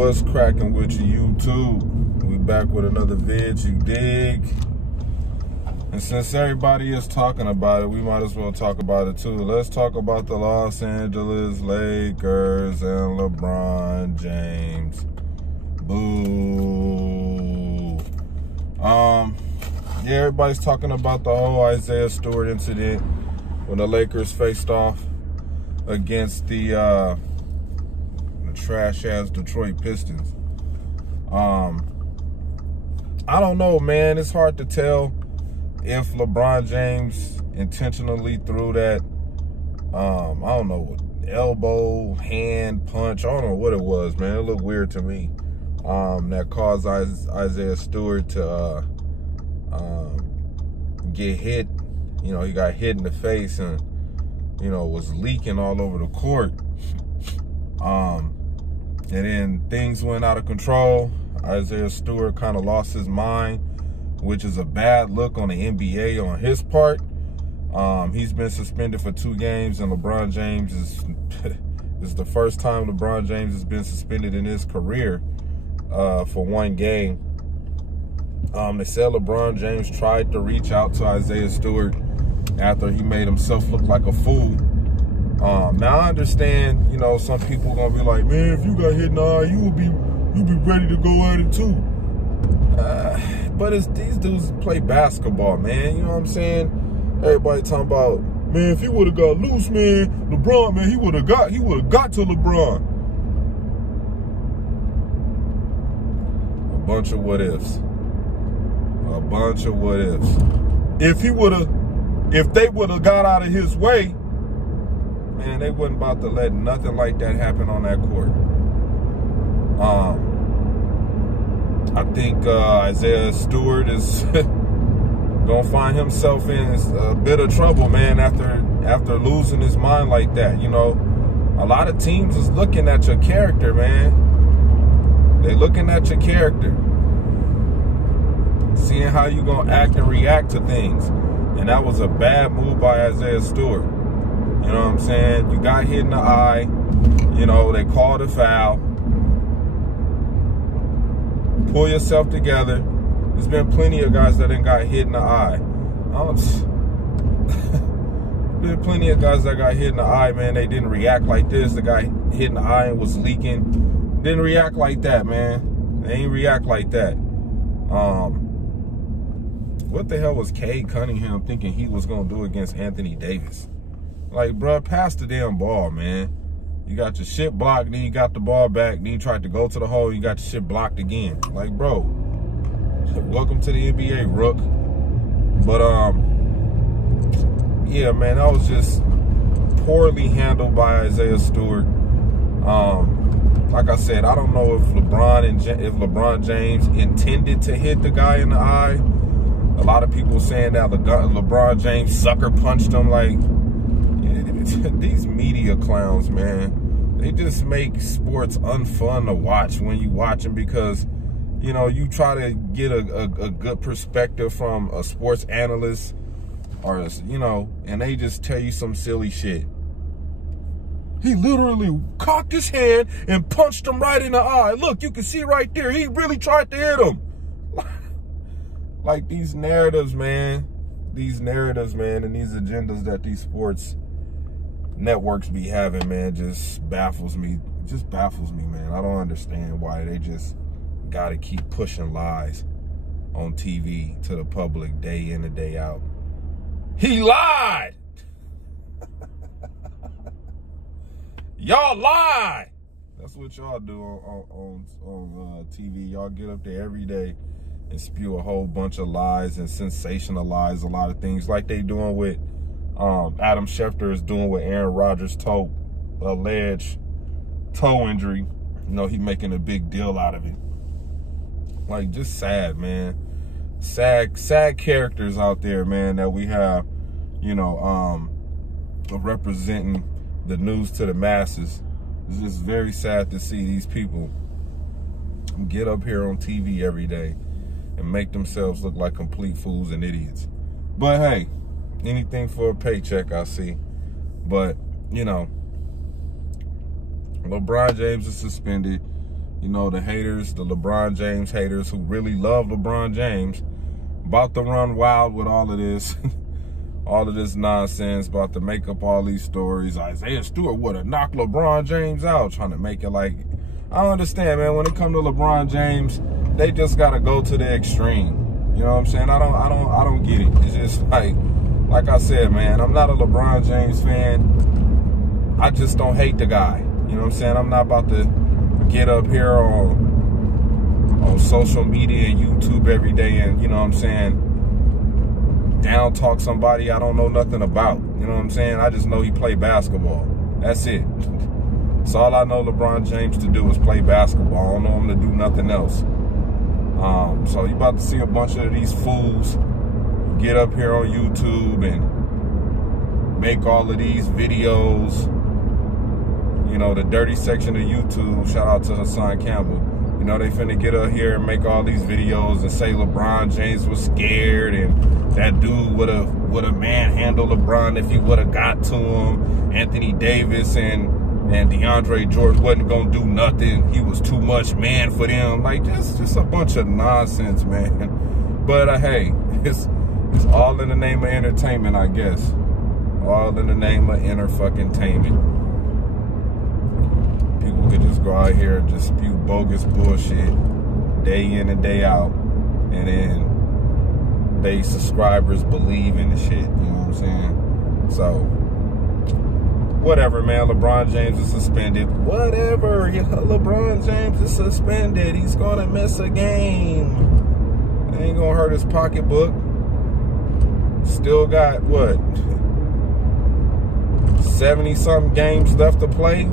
What's cracking with you, YouTube? We back with another vid, you dig? And since everybody is talking about it, we might as well talk about it too. Let's talk about the Los Angeles Lakers and LeBron James. Boo. Yeah, everybody's talking about the whole Isaiah Stewart incident when the Lakers faced off against the trash-ass Detroit Pistons. I don't know, man. It's hard to tell if LeBron James intentionally threw that, I don't know, elbow, hand, punch. I don't know what it was, man. It looked weird to me. That caused Isaiah Stewart to get hit. You know, he got hit in the face and, you know, was leaking all over the court. And then things went out of control. Isaiah Stewart kind of lost his mind, which is a bad look on the NBA on his part. He's been suspended for 2 games, and LeBron James is this is the first time LeBron James has been suspended in his career for 1 game. They said LeBron James tried to reach out to Isaiah Stewart after he made himself look like a fool. Now I understand, you know, some people gonna be like, man, if you got hit in the eye, you'll be ready to go at it too. But it's these dudes play basketball, man. You know what I'm saying? Everybody talking about, man, if he would have got loose, man, LeBron, man, he would have got to LeBron. A bunch of what ifs. A bunch of what ifs. If they would have got out of his way, man, they wasn't about to let nothing like that happen on that court. I think Isaiah Stewart is gonna find himself in a bit of trouble, man, after losing his mind like that. You know, a lot of teams is looking at your character, man. They're looking at your character, seeing how you gonna act and react to things. And that was a bad move by Isaiah Stewart. You know what I'm saying? You got hit in the eye. You know, they called a foul. Pull yourself together. There's been plenty of guys that done got hit in the eye. Been plenty of guys that got hit in the eye, man. They didn't react like this. The guy hit in the eye and was leaking. Didn't react like that, man. They ain't react like that. What the hell was Cade Cunningham thinking he was going to do against Anthony Davis? Like, bruh, pass the damn ball, man. You got your shit blocked, then you got the ball back, then you tried to go to the hole, you got your shit blocked again. Like, bro, welcome to the NBA, Rook. But, yeah, man, that was just poorly handled by Isaiah Stewart. Like I said, I don't know if LeBron James intended to hit the guy in the eye. A lot of people saying that LeBron James sucker punched him. Like, these media clowns, man, they just make sports unfun to watch when you watch them, because, you know, you try to get a good perspective from a sports analyst, or, you know, and they just tell you some silly shit. He literally cocked his hand and punched him right in the eye. Look, you can see right there, he really tried to hit him. Like, these narratives, man, and these agendas that these sports networks be having, man, just baffles me. Just baffles me, man. I don't understand why they just gotta keep pushing lies on TV to the public day in and day out. He lied. Y'all lie. That's what y'all do on TV. Y'all get up there every day and spew a whole bunch of lies and sensationalize a lot of things, like they doing with Adam Schefter is doing with Aaron Rodgers' alleged toe injury. You know, he making a big deal out of it. Like, just sad, man. Sad characters out there, man, that we have, you know, representing the news to the masses. It's just very sad to see these people get up here on TV every day and make themselves look like complete fools and idiots. But hey, anything for a paycheck, I see. But, you know, LeBron James is suspended. You know, the haters, the LeBron James haters who really love LeBron James, about to run wild with all of this, all of this nonsense, about to make up all these stories. Isaiah Stewart would have knocked LeBron James out, trying to make it like, I don't understand, man. When it comes to LeBron James, they just gotta go to the extreme. You know what I'm saying? I don't get it. It's just like I said, man, I'm not a LeBron James fan. I just don't hate the guy. You know what I'm saying? I'm not about to get up here on social media and YouTube every day and, you know what I'm saying, down talk somebody I don't know nothing about. You know what I'm saying? I just know he played basketball. That's it. That's all I know LeBron James to do is play basketball. I don't know him to do nothing else. So you about to see a bunch of these fools get up here on YouTube and make all of these videos. You know, the dirty section of YouTube, shout out to Hassan Campbell. You know, they finna get up here and make all these videos and say LeBron James was scared and that dude would have manhandled LeBron if he would have got to him. Anthony Davis and DeAndre Jordan wasn't gonna do nothing. He was too much man for them. Like, just a bunch of nonsense, man. But hey, it's all in the name of entertainment, I guess. All in the name of inner-fucking-tainment. People could just go out here and just spew bogus bullshit day in and day out, and then they subscribers believe in the shit. You know what I'm saying? So whatever, man. LeBron James is suspended. Whatever. LeBron James is suspended. He's gonna miss a game. It ain't gonna hurt his pocketbook. Still got what? 70-something games left to play.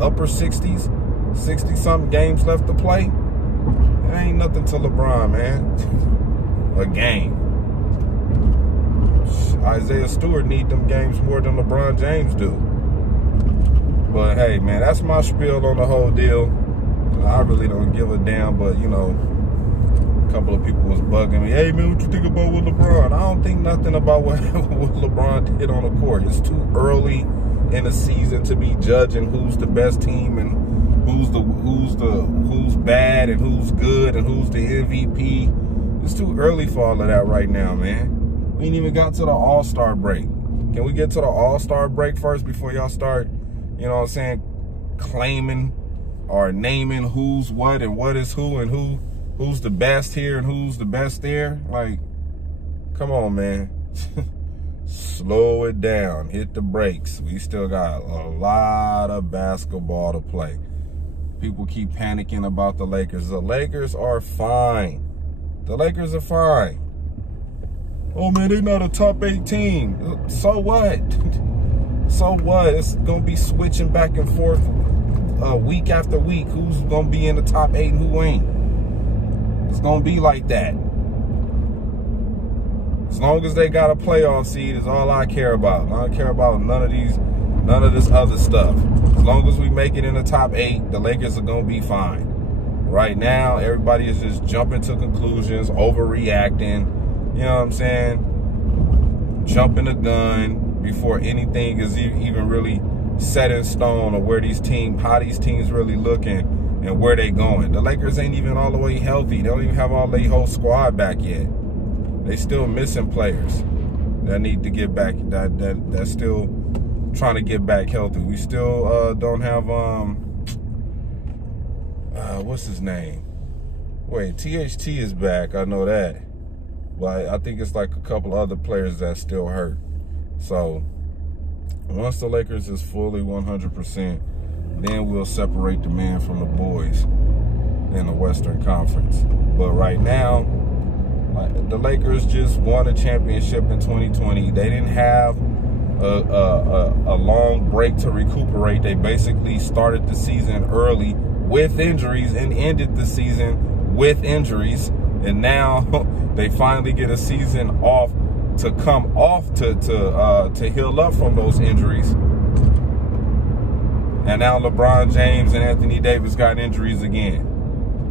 Upper 60s, 60-something games left to play. It ain't nothing to LeBron, man. A game. Isaiah Stewart need them games more than LeBron James do. But hey, man, that's my spiel on the whole deal. I really don't give a damn, but you know, a couple of people was bugging me. Hey, man, what you think about with LeBron? I don't think nothing about what LeBron did on the court. It's too early in the season to be judging who's the best team and who's bad and who's good and who's the MVP. It's too early for all of that right now, man. We ain't even got to the All-Star break. Can we get to the All-Star break first before y'all start, you know what I'm saying, claiming or naming who's what and what is who and who's the best here and who's the best there? Like, come on, man. Slow it down. Hit the brakes. We still got a lot of basketball to play. People keep panicking about the Lakers. The Lakers are fine. The Lakers are fine. Oh, man, they're not a top 8 team. So what? So what? It's going to be switching back and forth week after week. Who's going to be in the top 8 and who ain't? It's going to be like that. As long as they got a playoff seed is all I care about. I don't care about none of this other stuff. As long as we make it in the top 8, the Lakers are going to be fine. Right now, everybody is just jumping to conclusions, overreacting. You know what I'm saying? Jumping the gun before anything is even really set in stone of where these teams, how these teams really looking and where they going. The Lakers ain't even all the way healthy. They don't even have all their whole squad back yet. They still missing players that need to get back, that's still trying to get back healthy. We still don't have, what's his name? Wait, THT is back, I know that. But I think it's like a couple other players that still hurt. So once the Lakers is fully 100%, then we'll separate the men from the boys in the Western Conference. But right now, the Lakers just won a championship in 2020. They didn't have a long break to recuperate. They basically started the season early with injuries and ended the season with injuries. And now they finally get a season off to come off to heal up from those injuries. And now LeBron James and Anthony Davis got injuries again.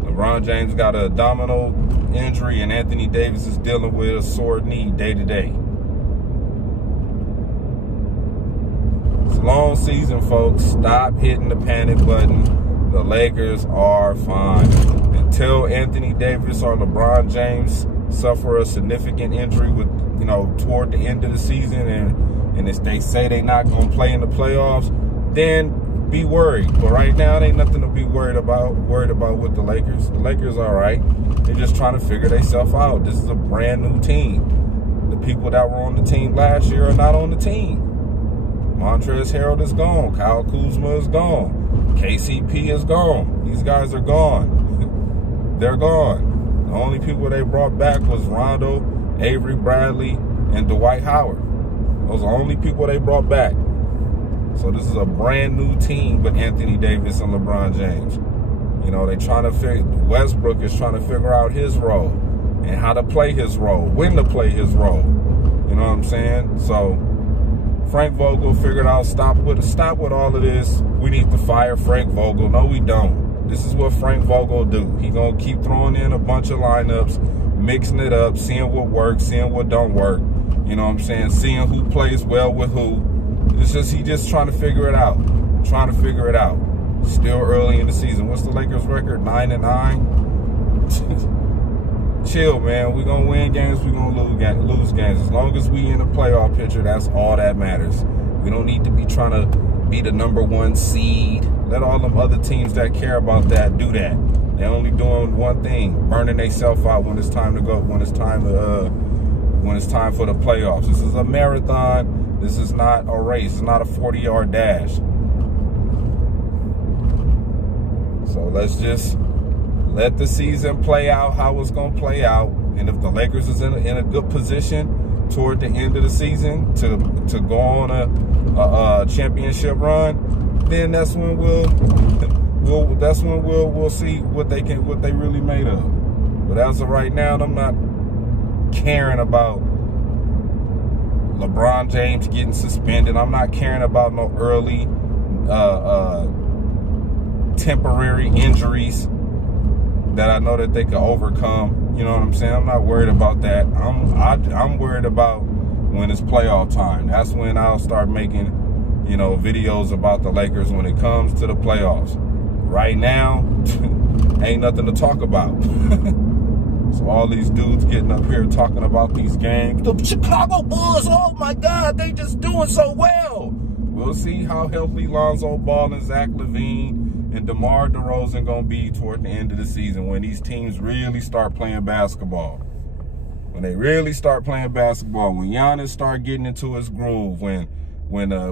LeBron James got an abdominal injury and Anthony Davis is dealing with a sore knee day to day. It's a long season, folks. Stop hitting the panic button. The Lakers are fine. Until Anthony Davis or LeBron James suffer a significant injury with, you know, toward the end of the season, and if they say they're not going to play in the playoffs, then be worried. But right now, there ain't nothing to be worried about with the Lakers. The Lakers are all right. They're just trying to figure themselves out. This is a brand new team. The people that were on the team last year are not on the team. Montrezl Harrell is gone. Kyle Kuzma is gone. KCP is gone. These guys are gone. They're gone. The only people they brought back was Rondo, Avery Bradley, and Dwight Howard. Those are the only people they brought back. So this is a brand new team with Anthony Davis and LeBron James. You know, they trying to figure, Westbrook is trying to figure out his role and how to play his role, when to play his role. You know what I'm saying? So Frank Vogel figured out, stop with all of this. We need to fire Frank Vogel. No, we don't. This is what Frank Vogel do. He gonna keep throwing in a bunch of lineups, mixing it up, seeing what works, seeing what don't work. You know what I'm saying? Seeing who plays well with who. It's just, he just trying to figure it out. Trying to figure it out. Still early in the season. What's the Lakers record? 9-9? Chill, man. We're going to win games. We're going to lose games. As long as we in the playoff picture, that's all that matters. We don't need to be trying to be the #1 seed. Let all them other teams that care about that do that. They're only doing one thing, burning themselves out when it's time to go, when it's time for the playoffs. This is a marathon. This is not a race. It's not a 40-yard dash. So let's just let the season play out how it's going to play out. And if the Lakers is in a good position toward the end of the season to go on a championship run, then that's when we'll see what they really made of. But as of right now, I'm not caring about LeBron James getting suspended. I'm not caring about no early temporary injuries that I know that they can overcome. You know what I'm saying? I'm not worried about that. I'm worried about when it's playoff time. That's when I'll start making, you know, videos about the Lakers when it comes to the playoffs. Right now, ain't nothing to talk about. So all these dudes getting up here talking about these games. The Chicago Bulls, oh my God, they just doing so well. We'll see how healthy Lonzo Ball and Zach LaVine and DeMar DeRozan gonna be toward the end of the season when these teams really start playing basketball. When they really start playing basketball, when Giannis start getting into his groove, when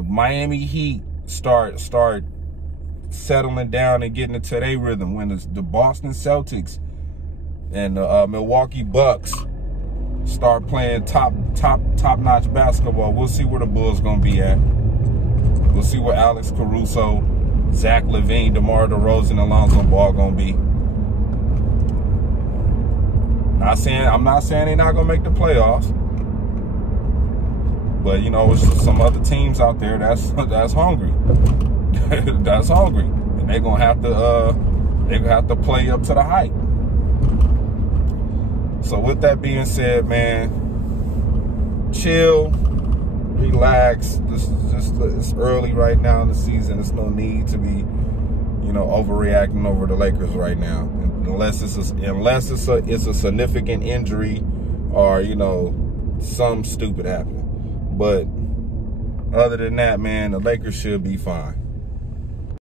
Miami Heat start settling down and getting into their rhythm, when the Boston Celtics and the Milwaukee Bucks start playing top-notch basketball, we'll see where the Bulls gonna be at. We'll see where Alex Caruso, Zach LaVine, DeMar DeRozan, and Lonzo Ball gonna be. I'm not saying they're not gonna make the playoffs, but you know, it's just some other teams out there that's hungry. That's hungry, and they're gonna have to play up to the hype. So with that being said, man, chill, relax. It's early right now in the season. There's no need to be, you know, overreacting over the Lakers right now, unless it's a significant injury or, you know, some stupid happening. But other than that, man, the Lakers should be fine.